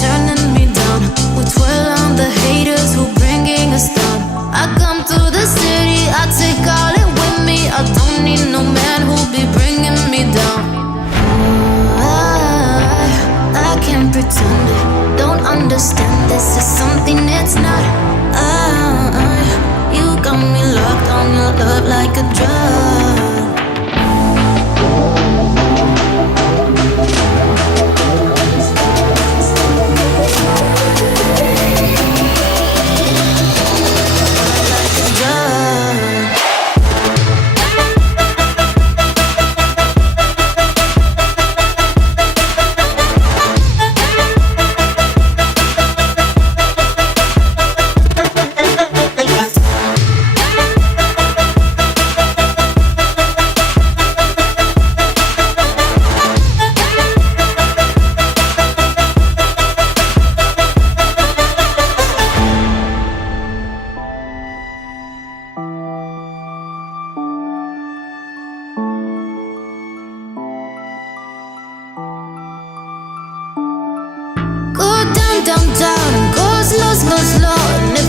Turning me down, we twirl on the haters who bringing us down. I come to the city, I take all it with me. I don't need no man who'll be bringing me down. I can't pretend it, don't understand this is something it's not. You got me locked on your love like a drug.